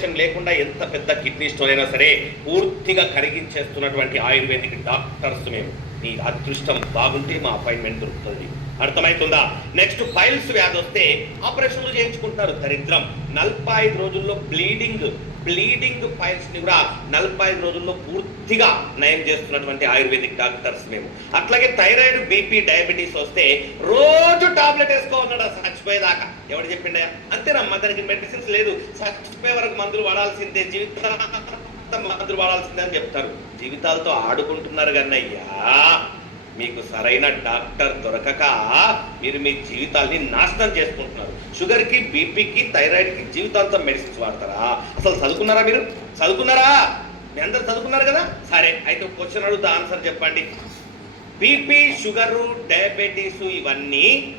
Operation లేకుండా ఎంత పెద్ద కిడ్నీ స్టోన్ అయినా సరే పూర్తిగా కరిగించేస్తున్నటువంటి ఆయుర్వేదిక్ డాక్టర్స్ మేము. నీ అదృష్టం బాగుంటే మా అపాయింట్మెంట్ దొరుకుతుంది. అర్థమవుతుందా నెక్స్ట్ ఫైల్స్ వ్యాధి వస్తే ఆపరేషన్లు చేయించుకుంటారు దరిద్రం. నలభై ఐదు రోజుల్లో బ్లీడింగ్ బ్లీడింగ్ పైల్స్ కూడా నలభై ఐదు రోజుల్లో పూర్తిగా నయం చేస్తున్నటువంటి ఆయుర్వేదిక్ డాక్టర్స్ మేము. అట్లాగే థైరాయిడ్ బీపీ డయాబెటీస్ వస్తే రోజు టాబ్లెట్ వేసుకో ఉన్నాడు చచ్చిపోయేదాకా ఎవడు చెప్పిండే అంతేనమ్మా దానికి మెడిసిన్స్ లేదు. చచ్చిపోయే వరకు మందులు వాడాల్సిందే జీవితం మందులు వాడాల్సిందే అని చెప్తారు. జీవితాలతో ఆడుకుంటున్నారు కన్నయ్యా. మీకు సరైన డాక్టర్ దొరకక మీరు మీ జీవితాల్ని నాశనం చేసుకుంటున్నారు. షుగర్కి బీపీకి థైరాయిడ్కి జీవితాంతం మెడిసిన్స్ వాడతారా? అసలు చదువుకున్నారా మీరు? చదువుకున్నారా? మీ అందరు చదువుకున్నారు కదా? సరే అయితే క్వశ్చన్ అడుగుతా ఆన్సర్ చెప్పండి. బీపీ షుగరు డయాబెటీస్ ఇవన్నీ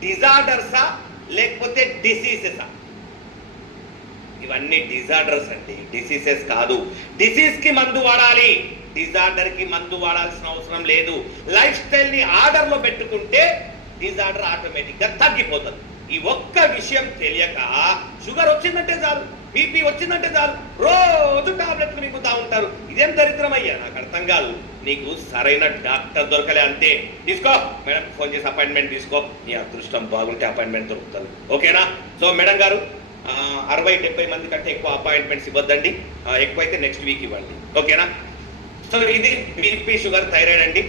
డిజార్డర్సా లేకపోతే డిసీజెసా? ఇవన్నీ డిజార్డర్స్ అండి డిసీజెస్ కాదు. డిసీజ్కి మందు వాడాలి. డిజార్డర్కి మందు వాడాల్సిన అవసరం లేదు. లైఫ్ స్టైల్ని ఆర్డర్లో పెట్టుకుంటే డిజార్డర్ ఆటోమేటిక్గా తగ్గిపోతుంది. ఈ ఒక్క విషయం తెలియక షుగర్ వచ్చిందంటే చాలు బీపీ వచ్చిందంటే చాలు రోజు టాబ్లెట్లు మింగుతా ఉంటారు. ఇదేం దరిద్రం అయ్యా? నాకు అర్థం కాదు. నీకు సరైన డాక్టర్ దొరకలే అంతే. తీసుకో. మేడం ఫోన్ చేసి అపాయింట్మెంట్ తీసుకో. నీ అదృష్టం బాగుంటే అపాయింట్మెంట్ దొరుకుతుంది. ఓకేనా? సో మేడం గారు అరవై డెబ్బై మంది కంటే ఎక్కువ అపాయింట్మెంట్స్ ఇవ్వద్దండి. ఎక్కువైతే నెక్స్ట్ వీక్ ఇవ్వండి. ఓకేనా? సో ఇది బీపీ షుగర్ థైరాయిడ్ అండి.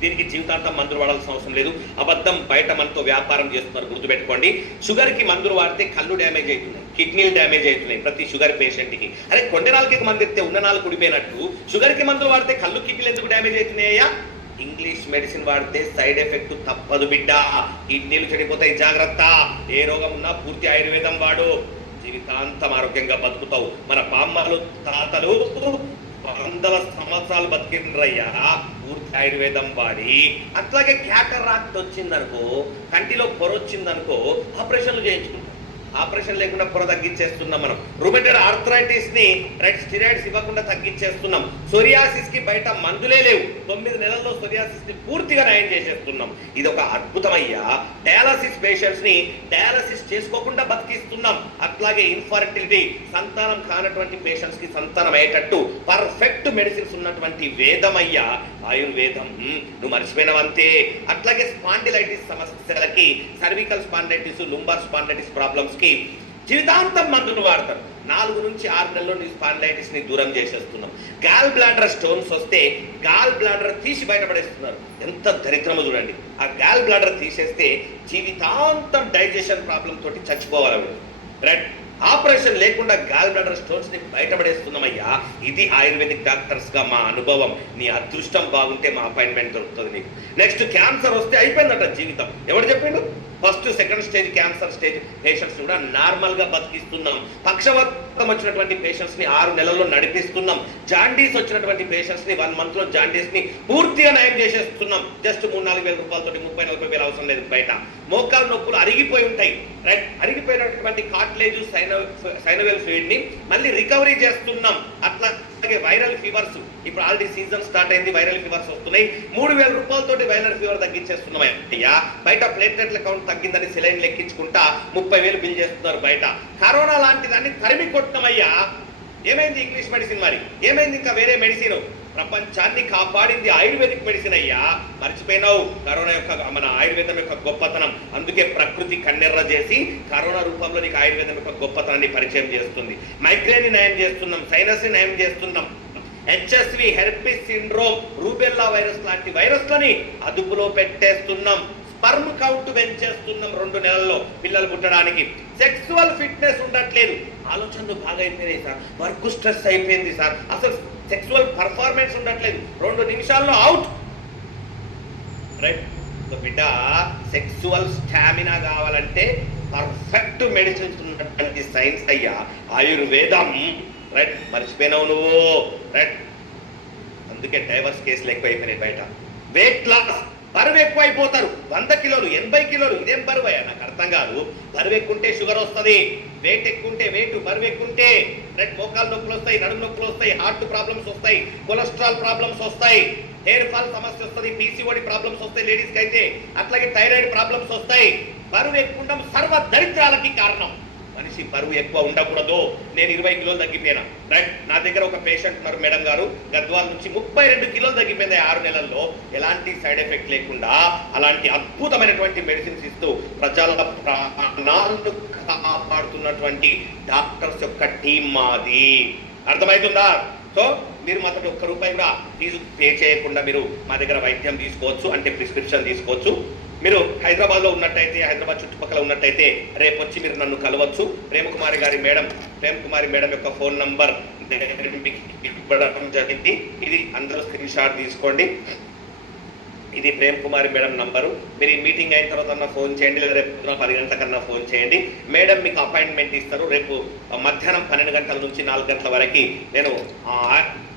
దీనికి జీవితాంతం మందులు వాడాల్సిన అవసరం లేదు. అబద్ధం బయట మనతో వ్యాపారం చేస్తున్నారు గుర్తుపెట్టుకోండి. షుగర్కి మందులు వాడితే కళ్ళు డ్యామేజ్ అవుతున్నాయి కిడ్నీలు డ్యామేజ్ అవుతున్నాయి ప్రతి షుగర్ పేషెంట్కి అరే కొండ నాలుగుకి మంది ఎత్తే ఉన్న నాలుగు కుడిపోయినట్టు షుగర్కి మందులు వాడితే కళ్ళు కిడ్నీలు ఎందుకు డ్యామేజ్ అవుతున్నాయా ఇంగ్లీష్ మెడిసిన్ వాడితే సైడ్ ఎఫెక్ట్ తప్పదు బిడ్డ. కిడ్నీలు చెడిపోతాయి జాగ్రత్త. ఏ రోగం ఉన్నా పూర్తి ఆయుర్వేదం వాడు. జీవితాంతం ఆరోగ్యంగా బతుకుతావు. మన బామ్మలు తాతలు వందల సంవత్సరాలు బతికిండ్రయ్యా. పూర్తి ఆయుర్వేదం వాడి. అట్లాగే క్యాటరాక్ట్ వచ్చిందనుకో కంటిలో పొరొచ్చిందనుకో ఆపరేషన్లు చేయించుకుంటాం. ఆపరేషన్ లేకుండా పొర తగ్గించేస్తున్నాం మనం. రుమెటెడ్ ఆర్థరైటిస్ని రెడ్ స్టిరాయిడ్స్ ఇవ్వకుండా తగ్గించేస్తున్నాం. సోరియాసిస్కి బయట మందులే లేవు. తొమ్మిది నెలల్లో సోరియాసిస్ని పూర్తిగా నయం చేసేస్తున్నాం. ఇది ఒక అద్భుతమయ్యా. డయాలసిస్ పేషెంట్స్ని డయాలసిస్ చేసుకోకుండా బతికిస్తున్నాం. అట్లాగే ఇన్ఫర్టిలిటీ సంతానం కానటువంటి పేషెంట్స్కి సంతానం అయ్యేటట్టు పర్ఫెక్ట్ మెడిసిన్స్ ఉన్నటువంటి వేదమయ్యా. ఆయుర్వేదం నువ్వు మర్చిపోయినవంతే. అట్లాగే స్పాండిలైటిస్ సమస్యలకి సర్వికల్ స్పాండైటిస్ లుంబార్ స్పాండైటిస్ ప్రాబ్లమ్స్కి జీవితాంతం మందులు వాడతారు. నాలుగు నుంచి ఆరు నెలల్లో నీ స్పాండైటిస్ని దూరం చేసేస్తున్నాం. గాల్ బ్లాడర్ స్టోన్స్ వస్తే గాల్ బ్లాడర్ తీసి బయటపడేస్తున్నారు. ఎంత దరిద్రమో చూడండి. ఆ గాల్ బ్లాడర్ తీసేస్తే జీవితాంతం డైజెషన్ ప్రాబ్లం తోటి చచ్చిపోవాలి రైట్ ఆపరేషన్ లేకుండా గాల్ బ్లాడర్ స్టోన్స్ని బయటపడేస్తున్నామయ్యా ఇది ఆయుర్వేదిక్ డాక్టర్స్గా మా అనుభవం. నీ అదృష్టం బాగుంటే మా అపాయింట్మెంట్ దొరుకుతుంది నీకు. నెక్స్ట్ క్యాన్సర్ వస్తే అయిపోయిందట జీవితం. ఎవరు చెప్పిండు? First second stage cancer stage patients కూడా నార్మల్గా బతికిస్తున్నాం. పక్షవాతం వచ్చినటువంటి పేషెంట్స్ని ఆరు నెలల్లో నడిపిస్తున్నాం. జాండీస్ వచ్చినటువంటి పేషెంట్స్ని వన్ మంత్లో జాండీస్ని పూర్తిగా నయం చేసేస్తున్నాం. జస్ట్ మూడు నాలుగు వేల రూపాయలతో ముప్పై నలభై వేలు అవసరం లేదు బయట. మోకాలు నొప్పులు అరిగిపోయి ఉంటాయి. రైట్? అరిగిపోయినటువంటి కార్ట్లేజ్ సైనవెల్ ఫీడ్ని మళ్ళీ రికవరీ చేస్తున్నాం. అట్లా అలాగే వైరల్ ఫీవర్స్ ఇప్పుడు ఆల్రెడీ సీజన్ స్టార్ట్ అయింది వైరల్ ఫీవర్స్ వస్తున్నాయి. మూడు వేల రూపాయలతోటి వైరల్ ఫీవర్ తగ్గించేస్తున్నాం అయ్యా బయట ప్లేట్లెట్ల కౌంట్ తగ్గిందని సెలైన్ లెక్కించుకుంటా ముప్పై వేలు బిల్ చేస్తున్నారు బయట. కరోనా లాంటి దాన్ని తరిమి కొట్టమయ్యా. ఏమైంది ఇంగ్లీష్ మెడిసిన్ మరి? ఏమైంది ఇంకా వేరే మెడిసిన్ ప్రపంచాన్ని కాపాడింది ఆయుర్వేదిక్ మెడిసిన్ అయ్యా. మర్చిపోయినావు. కరోనా యొక్క మన ఆయుర్వేదం యొక్క గొప్పతనం. అందుకే ప్రకృతి కన్నెర్ర చేసి కరోనా రూపంలో నీకు ఆయుర్వేదం యొక్క గొప్పతనాన్ని పరిచయం చేస్తుంది. మైగ్రేన్ నయం చేస్తున్నాం. సైనస్ని నయం చేస్తున్నాం. HSV herpes syndrome rubella virus లాంటి వైరస్లని అదుపులో పెట్టేస్తున్నాం. స్పర్మ్ కౌంట్ పెంచేస్తున్నాం రెండు నెలల్లో పిల్లలు పుట్టడానికి. సెక్సువల్ ఫిట్నెస్ ఉండట్లేదు. ఆలోచనలు బాగా అయిపోయినాయి సార్. వర్క్ స్ట్రెస్ అయిపోయింది సార్. అసలు సెక్సువల్ పర్ఫార్మెన్స్ ఉండట్లేదు. రెండు నిమిషాల్లో అవుట్ రైట్ బిడ్డ సెక్సువల్ స్టామినా కావాలంటే పర్ఫెక్ట్ మెడిసిన్స్ ఉన్నటువంటి సైన్స్ అయ్యా. ఆయుర్వేదం. రైట్ మర్చిపోయినావు నువ్వు. రైట్ అందుకే డైవర్స్ కేసులు ఎక్కువైపోయినాయి బయట. వెయిట్ లాస్ బరువు ఎక్కువైపోతారు వంద కిలోలు ఎనభై కిలోలు ఇదేం బరువు? అయ్యా నాకు అర్థం కాదు. బరువు ఎక్కుంటే షుగర్ వస్తుంది వెయిట్ ఎక్కుంటే వెయిట్ బరువు ఎక్కుంటే రెడ్ మోకాలు నొప్పులు వస్తాయి నడుము నొప్పులు వస్తాయి హార్ట్ ప్రాబ్లమ్స్ వస్తాయి కొలెస్ట్రాల్ ప్రాబ్లమ్స్ వస్తాయి హెయిర్ ఫాల్ సమస్య వస్తుంది పీసీఓడి ప్రాబ్లమ్స్ వస్తాయి లేడీస్కి అయితే అట్లాగే థైరాయిడ్ ప్రాబ్లమ్స్ వస్తాయి. బరువు ఎక్కువ సర్వ దరిద్రాలకి కారణం. మనిషి బరువు ఎక్కువ ఉండకూడదు. నేను ఇరవై కిలోలు తగ్గిపోయినా. రైట్? నా దగ్గర ఒక పేషెంట్ ఉన్నారు మేడం గారు. గద్వాల నుంచి ముప్పై రెండు కిలోలు తగ్గిపోయింది ఆరు నెలల్లో. ఎలాంటి సైడ్ ఎఫెక్ట్ లేకుండా అలాంటి అద్భుతమైనటువంటి మెడిసిన్స్ ఇస్తూ ప్రజల ప్రాణాలను కాపాడుతున్నటువంటి డాక్టర్స్ యొక్క టీం మాది. అర్థమవుతుందా సో మీరు మాతో ఒక్క రూపాయి కూడా ఫీజు పే చేయకుండా మీరు మా దగ్గర వైద్యం తీసుకోవచ్చు అంటే ప్రిస్క్రిప్షన్ తీసుకోవచ్చు. మీరు హైదరాబాద్లో ఉన్నట్టయితే హైదరాబాద్ చుట్టుపక్కల ఉన్నట్టయితే రేపు వచ్చి మీరు నన్ను కలవచ్చు. ప్రేమకుమారి గారి మేడం ప్రేమ్ కుమారి మేడం యొక్క ఫోన్ నంబర్ ఇవ్వడం జరిగింది. ఇది అందరూ స్క్రీన్ షాట్ తీసుకోండి. ఇది ప్రేమ్ కుమారి మేడం నంబరు. మీరు ఈ మీటింగ్ అయిన తర్వాత అన్న ఫోన్ చేయండి లేదా రేపు పది గంటల కన్నా ఫోన్ చేయండి. మేడం మీకు అపాయింట్మెంట్ ఇస్తారు. రేపు మధ్యాహ్నం పన్నెండు గంటల నుంచి నాలుగు గంటల వరకు నేను ఆ,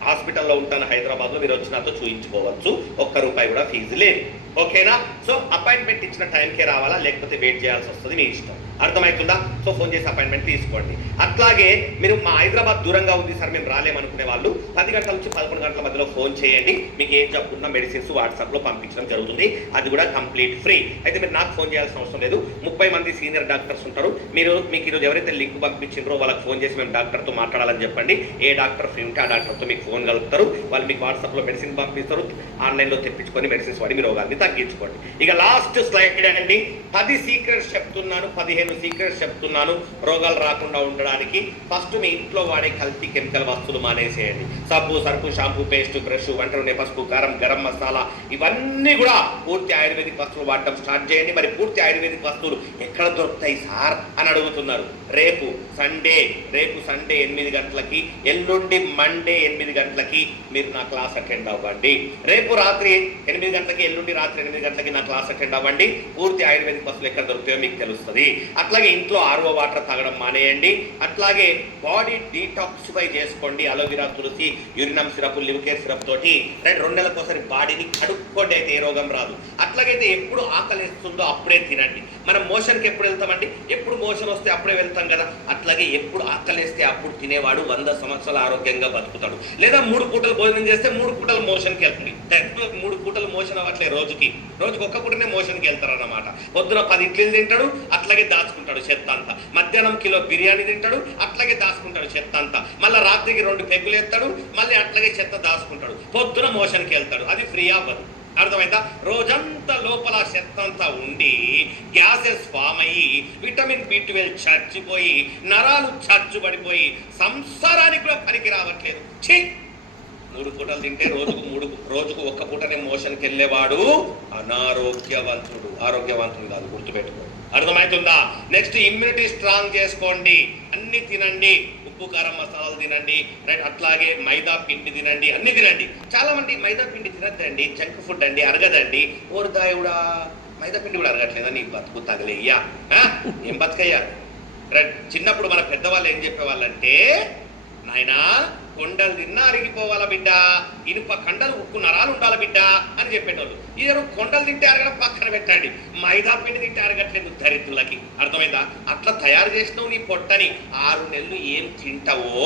హాస్పిటల్లో ఉంటాను హైదరాబాద్లో. మీరు వచ్చి నాతో చూయించుకోవచ్చు. ఒక్క రూపాయి కూడా ఫీజు లేదు. ఓకేనా? సో అపాయింట్మెంట్ ఇచ్చిన టైంకే రావాలా? లేకపోతే వెయిట్ చేయాల్సి వస్తుంది మీ ఇష్టం. అర్థమవుతుందా సో ఫోన్ చేసి అపాయింట్మెంట్ తీసుకోండి. అట్లాగే మీరు మా హైదరాబాద్ దూరంగా ఉంది సార్ మేము రాలేమనుకునే వాళ్ళు పది గంటల నుంచి పదకొండు గంటల మధ్యలో ఫోన్ చేయండి. మీకు ఏం జబ్బున్న మెడిసిన్స్ వాట్సాప్లో పంపించడం జరుగుతుంది. అది కూడా కంప్లీట్ ఫ్రీ. అయితే మీరు నాకు ఫోన్ చేయాల్సిన అవసరం లేదు. ముప్పై మంది సీనియర్ డాక్టర్స్ ఉంటారు. మీరు మీకు ఈరోజు ఎవరైతే లింక్ పంపించారో వాళ్ళకి ఫోన్ చేసి మేము డాక్టర్తో మాట్లాడాలని చెప్పండి. ఏ డాక్టర్ ఫ్రీ ఉంటే ఆ డాక్టర్తో మీకు ఫోన్ కలుపుతారు. వాళ్ళు మీకు వాట్సాప్లో మెడిసిన్ పంపిస్తారు. ఆన్లైన్లో తెప్పించుకొని మెడిసిన్స్ వాడి మీ రోగాన్ని తగ్గించుకోండి. ఇక లాస్ట్ స్లైడ్ అండి. పది సీక్రెట్స్ చెప్తున్నాను. పదిహేను నేను సీక్రెట్స్ చెప్తున్నాను. రోగాలు రాకుండా ఉండడానికి ఫస్ట్ మీ ఇంట్లో వాడే కల్తీ కెమికల్ వస్తువులు మానేసేయండి. సబ్బు సరుకు షాంపూ పేస్ట్ బ్రష్ వంట నూనె పసుపు కారం గరం మసాలా ఇవన్నీ కూడా పూర్తి ఆయుర్వేదిక్ వస్తువులు వాడటం స్టార్ట్ చేయండి. మరి పూర్తి ఆయుర్వేదిక్ వస్తువులు ఎక్కడ దొరుకుతాయి సార్ అని అడుగుతున్నారు. రేపు సండే రేపు సండే ఎనిమిది గంటలకి ఎల్లుండి మండే ఎనిమిది గంటలకి మీరు నా క్లాస్ అటెండ్ అవ్వండి. రేపు రాత్రి ఎనిమిది గంటలకి ఎల్లుండి రాత్రి ఎనిమిది గంటలకి నా క్లాస్ అటెండ్ అవ్వండి. పూర్తి ఆయుర్వేదిక్ వస్తువులు ఎక్కడ దొరుకుతాయో మీకు తెలుస్తుంది. అట్లాగే ఇంట్లో ఆర్ఓ వాటర్ తాగడం మానేయండి. అట్లాగే బాడీ డీటాక్సిఫై చేసుకోండి. అలోవెరా తులసి యూరినమ్ సిరప్ లివకేర్ సిరప్ తోటి రెండు రెండు నెలలకు ఒకసారి బాడీని కడుక్కోండి. అయితే ఏ రోగం రాదు. అట్లాగైతే ఎప్పుడు ఆకలి వేస్తుందో అప్పుడే తినండి. మనం మోషన్కి ఎప్పుడు వెళ్తామండి? ఎప్పుడు మోషన్ వస్తే అప్పుడే వెళ్తాం కదా. అట్లాగే ఎప్పుడు ఆకలి వేస్తే అప్పుడు తినేవాడు వంద సంవత్సరాలు ఆరోగ్యంగా బతుకుతాడు. లేదా మూడు పూటలు భోజనం చేస్తే మూడు పూటలు మోషన్కి వెళ్తుంది. మూడు పూటలు మోషన్ అవ్వట్లే రోజుకి. రోజుకి ఒక్క పూటనే మోషన్కి వెళ్తారు అన్నమాట పొద్దున పది ఇడ్లీలు తింటాడు అట్లాగే దాచుకుంటాడు చెత్త అంతా. మధ్యాహ్నం కిలో బిర్యానీ తింటాడు అట్లాగే దాచుకుంటాడు చెత్త అంతా. మళ్ళీ రాత్రికి రెండు పెగ్గులు ఎత్తాడు మళ్ళీ అట్లాగే చెత్త దాచుకుంటాడు. పొద్దున మోషన్కి వెళ్తాడు. అది ఫ్రీ అవ్వదు. అర్థమైందా? రోజంతా లోపల చెత్త అంతా ఉండి గ్యాసెస్ ఫామ్ అయ్యి విటమిన్ బి ట్వెల్వ్ చచ్చిపోయి నరాలు చచ్చుబడిపోయి సంసారానికి కూడా పనికి రావట్లేదు. చెయ్యి మూడు పూటలు తింటే రోజుకు మూడు రోజుకు ఒక్క పూటనే మోషన్కి వెళ్ళేవాడు అనారోగ్యవంతుడు. ఆరోగ్యవంతుడు కాదు గుర్తుపెట్టుకో అర్థమవుతుందా నెక్స్ట్ ఇమ్యూనిటీ స్ట్రాంగ్ చేసుకోండి. అన్ని తినండి. ఉప్పు కారం మసాలాలు తినండి. రైట్ అట్లాగే మైదా పిండి తినండి. అన్ని తినండి. చాలా మంది మైదా పిండి తినద్దండి జంక్ ఫుడ్ అండి అరగదండి. ఓరుదాయుడా మైదా పిండి కూడా అరగట్లేదా? నీ బతుకు తగలేయ్యా. ఏం బతుకయ్యా? రైట్ చిన్నప్పుడు మన పెద్దవాళ్ళు ఏం చెప్పేవాళ్ళంటే నాయనా కొండలు తిన్నా అరిగిపోవాలా బిడ్డ? ఇనుప కండలు ఉక్కు నరాలు ఉండాలి బిడ్డ అని చెప్పేటోళ్ళు. ఇద్దరు కొండలు తింటే అరగడం పక్కన పెట్టండి. మైదా పిండి తింటే అరగట్లేదు దరిద్రులకి అర్థమైందా? అట్లా తయారు చేసినావు నీ పొట్టని. ఆరు నెలలు ఏం తింటావో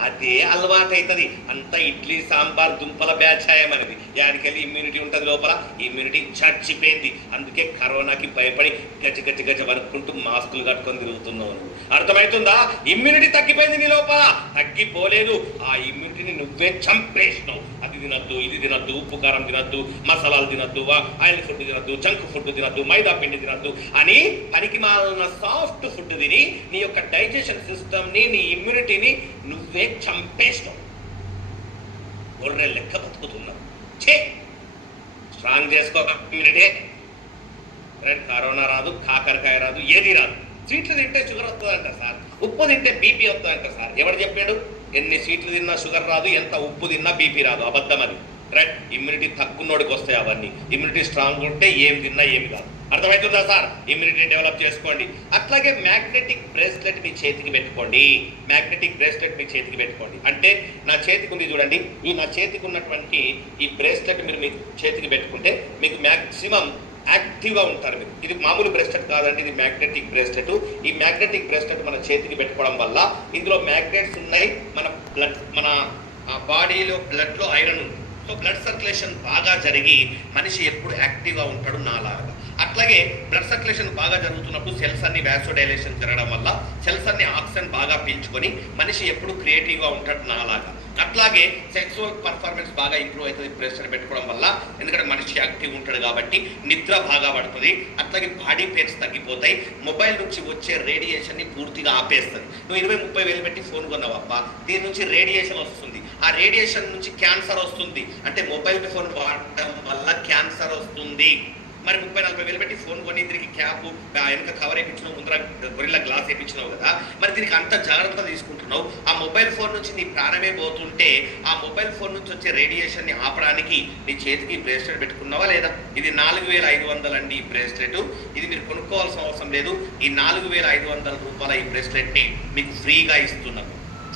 అదే అలవాటు అవుతుంది అంత ఇడ్లీ సాంబార్ దుంపల బ్యాచాయం అనేది యాడికెళ్ళి ఇమ్యూనిటీ ఉంటుంది లోపల. ఇమ్యూనిటీ చచ్చిపోయింది. అందుకే కరోనాకి భయపడి గజ గజ గజ వరుక్కుంటూ మాస్కులు కట్టుకొని తిరుగుతున్నావు అర్థమవుతుందా ఇమ్యూనిటీ తగ్గిపోయింది నీ లోపల. తగ్గిపోలేదు. ఆ ఇమ్యూనిటీని నువ్వే చంపేసినావు. తినద్దు ఇది తినద్దు ఉప్పు కారం తినద్దు మసాలాలు తినద్దు ఆయిల్ ఫుడ్ తినద్దు జంక్ ఫుడ్ తినద్దు మైదా పిండి తినద్దు అని పనికి మాలిన సాఫ్ట్ ఫుడ్ తిని నీ యొక్క డైజెషన్ సిస్టమ్ని నీ ఇమ్యూనిటీని నువ్వే చంపేస్తావు. గొర్రె లెక్క బతుకుతున్నావు. చే స్ట్రాంగ్ చేసుకో ఇమ్యూనిటీ. కరోనా రాదు కాకరకాయ రాదు ఏది రాదు. స్వీట్లు తింటే షుగర్ వస్తుందంట సార్ ఉప్పు తింటే బీపీ వస్తుందంట సార్. ఎవడు చెప్పాడు? ఎన్ని స్వీట్లు తిన్నా షుగర్ రాదు ఎంత ఉప్పు తిన్నా బీపీ రాదు. అబద్ధం అది రైట్? ఇమ్యూనిటీ తక్కువనోడికి వస్తాయి అవన్నీ. ఇమ్యూనిటీ స్ట్రాంగ్ ఉంటే ఏం తిన్నా ఏమి కాదు. అర్థమవుతుందా సార్? ఇమ్యూనిటీ డెవలప్ చేసుకోండి. అట్లాగే మ్యాగ్నెటిక్ బ్రేస్లెట్ మీ చేతికి పెట్టుకోండి. మ్యాగ్నెటిక్ బ్రేస్లెట్ మీ చేతికి పెట్టుకోండి. అంటే నా చేతికి ఉంది చూడండి. ఈ నా చేతికి ఉన్నటువంటి ఈ బ్రేస్లెట్ మీరు మీ చేతికి పెట్టుకుంటే మీకు మ్యాక్సిమం యాక్టివ్గా ఉంటారు మీరు. ఇది మామూలు బ్రెస్లెట్ కాదండి ఇది మ్యాగ్నెటిక్ బ్రెస్లెట్ ఈ మ్యాగ్నెటిక్ బ్రెస్లెట్ మన చేతికి పెట్టుకోవడం వల్ల ఇందులో మ్యాగ్నెట్స్ ఉన్నాయి. మన బ్లడ్ మన బాడీలో బ్లడ్లో ఐరన్ ఉంది. సో బ్లడ్ సర్క్యులేషన్ బాగా జరిగి మనిషి ఎప్పుడు యాక్టివ్గా ఉంటాడు నాలాగా. అట్లాగే బ్లడ్ సర్క్యులేషన్ బాగా జరుగుతున్నప్పుడు సెల్స్ అన్ని వ్యాసోడైలేషన్ జరగడం వల్ల సెల్స్ అన్ని ఆక్సిజన్ బాగా పీల్చుకొని మనిషి ఎప్పుడు క్రియేటివ్గా ఉంటాడు నాలాగా అట్లాగే సెక్సువల్ పర్ఫార్మెన్స్ బాగా ఇంప్రూవ్ అవుతుంది ప్రెషర్ పెట్టుకోవడం వల్ల. ఎందుకంటే మనిషి యాక్టివ్ ఉంటాడు కాబట్టి నిద్ర బాగా పడుతుంది. అట్లాగే బాడీ పెయిన్స్ తగ్గిపోతాయి. మొబైల్ నుంచి వచ్చే రేడియేషన్ని పూర్తిగా ఆపేస్తుంది. నువ్వు ఇరవై ముప్పై వేలు పెట్టి ఫోన్ కొన్నావు అబ్బా దీని నుంచి రేడియేషన్ వస్తుంది. ఆ రేడియేషన్ నుంచి క్యాన్సర్ వస్తుంది. అంటే మొబైల్ ఫోన్ వాడటం వల్ల క్యాన్సర్ వస్తుంది. మరి ముప్పై నలభై వేలు పెట్టి ఫోన్ కొని దీనికి క్యాప్ వెనక కవర్ వేయించినావు ముందర గొరిల్లా గ్లాస్ వేయించినావు కదా మరి దీనికి అంత జాగ్రత్త తీసుకుంటున్నావు. ఆ మొబైల్ ఫోన్ నుంచి నీ ప్రాణమే పోతుంటే ఆ మొబైల్ ఫోన్ నుంచి వచ్చే రేడియేషన్ని ఆపడానికి నీ చేతికి బ్రేస్లెట్ పెట్టుకున్నావా లేదా? ఇది నాలుగు వేల ఐదు వందలు అండి ఈ బ్రేస్లెట్ ఇది మీరు కొనుక్కోవాల్సిన అవసరం లేదు. ఈ నాలుగు వేల ఐదు వందల రూపాయల ఈ బ్రేస్లెట్ని మీకు ఫ్రీగా ఇస్తున్నాం.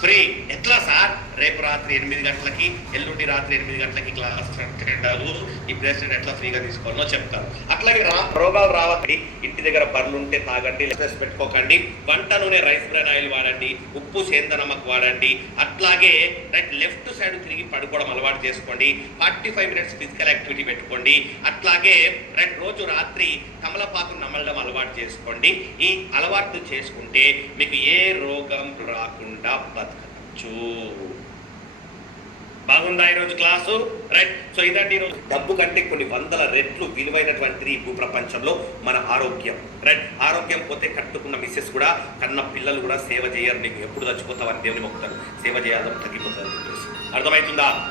ఫ్రీ ఎట్లా సార్? రేపు రాత్రి ఎనిమిది గంటలకి ఎల్లుండి రాత్రి ఎనిమిది గంటలకి క్లాస్ అంటారు ఈ ప్లేస్మెంట్ ఎట్లా ఫ్రీగా తీసుకోవాలో చెప్తారు అట్లాగే రా రోగాలు రావండి ఇంటి దగ్గర బర్లు ఉంటే తాగండి లెసెస్ పెట్టుకోకండి. వంట నూనె రైస్ బ్రాన్ ఆయిల్ వాడండి ఉప్పు సేందనమ్మకు వాడండి. అట్లాగే రైట్ లెఫ్ట్ సైడ్ తిరిగి పడుకోవడం అలవాటు చేసుకోండి. Forty five minutes physical activity పెట్టుకోండి. అట్లాగే రైట్ రోజు రాత్రి కమలపాకు నమలడం అలవాటు చేసుకోండి. ఈ అలవాటు చేసుకుంటే మీకు ఏ రోగం రాకుండా చూ. బాగుందా ఈరోజు క్లాసు? రైట్. సో ఇదండి ఈరోజు. డబ్బు కంటే కొన్ని వందల రెట్లు విలువైనటువంటిది భూ ప్రపంచంలో మన ఆరోగ్యం. రైట్. ఆరోగ్యం పోతే కట్టుకున్న మిస్సెస్ కూడా కన్న పిల్లలు కూడా సేవ చేయరు. నీకు ఎప్పుడు చచ్చిపోతావని దేవుని మొక్కుతారు. సేవ చేయాలని తగ్గిపోతారు. చెప్పేసి అర్థమవుతుందా?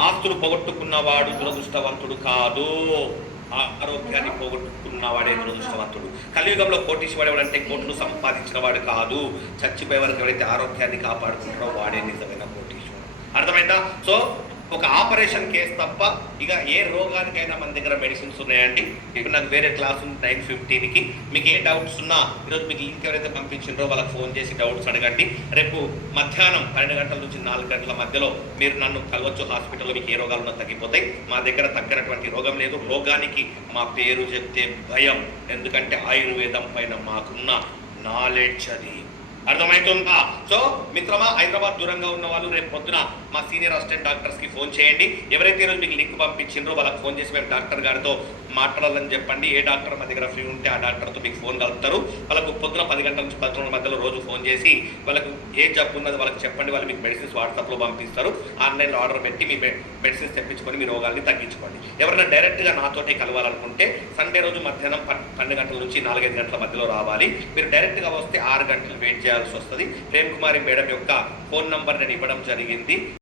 ఆస్తులు పోగొట్టుకున్నవాడు దురదృష్టవంతుడు కాదు. ఆరోగ్యాన్ని పోగొట్టుకున్నవాడే దురదృష్టవంతుడు. కలియుగంలో కోటీశ్వరుడు అంటే కోట్లు సంపాదించిన వాడు కాదు. చచ్చిపోయే వరకు ఎవరైతే ఆరోగ్యాన్ని కాపాడుకుంటారో వాడే నిజమైన కోటీశ్వరుడు. అర్థమైందా? సో ఒక ఆపరేషన్ కేసు తప్ప ఇక ఏ రోగానికైనా మన దగ్గర మెడిసిన్స్ ఉన్నాయండి. ఇప్పుడు నాకు వేరే క్లాస్ ఉంది నైన్ ఫిఫ్టీన్కి మీకు ఏ డౌట్స్ ఉన్నా ఈరోజు మీకు లింక్ ఎవరైతే పంపించిండ్రో వాళ్ళకి ఫోన్ చేసి డౌట్స్ అడగండి. రేపు మధ్యాహ్నం పన్నెండు గంటల నుంచి నాలుగు గంటల మధ్యలో మీరు నన్ను కలవచ్చు హాస్పిటల్లో మీకు ఏ రోగాలు ఉన్నా తగ్గిపోతాయి. మా దగ్గర తగ్గినటువంటి రోగం లేదు. రోగానికి మా పేరు చెప్తే భయం. ఎందుకంటే ఆయుర్వేదం పైన మాకున్న నాలెడ్జ్ అది. అర్థమవుతుందా సో మిత్రమా హైదరాబాద్ దూరంగా ఉన్న వాళ్ళు రేపు పొద్దున మా సీనియర్ అసిస్టెంట్ డాక్టర్స్కి ఫోన్ చేయండి. ఎవరైతే ఈరోజు మీకు లింక్ పంపించిండ్రో వాళ్ళకి ఫోన్ చేసి మేము డాక్టర్ గారితో మాట్లాడాలని చెప్పండి. ఏ డాక్టర్ మా దగ్గర ఫ్రీ ఉంటే ఆ డాక్టర్తో మీకు ఫోన్ కలుపుతారు. వాళ్ళకు పొద్దున పది గంటల నుంచి పదకొండు మధ్యలో రోజు ఫోన్ చేసి వాళ్ళకు ఏ జబ్బు ఉన్నది వాళ్ళకి చెప్పండి. వాళ్ళు మీకు మెడిసిన్స్ వాట్సాప్లో పంపిస్తారు. ఆన్లైన్లో ఆర్డర్ పెట్టి మీ మెడిసిన్స్ తెప్పించుకొని మీ రోగాల్ని తగ్గించుకోండి. ఎవరైనా డైరెక్ట్గా నాతోటే కలవాలనుకుంటే సండే రోజు మధ్యాహ్నం పన్నెండు గంటల నుంచి నాలుగైదు గంటల మధ్యలో రావాలి. మీరు డైరెక్ట్గా వస్తే ఆరు గంటలు వెయిట్ చేయాల్సి వస్తుంది. ప్రేమ్ కుమారి మేడం యొక్క ఫోన్ నంబర్ నేను ఇవ్వడం జరిగింది.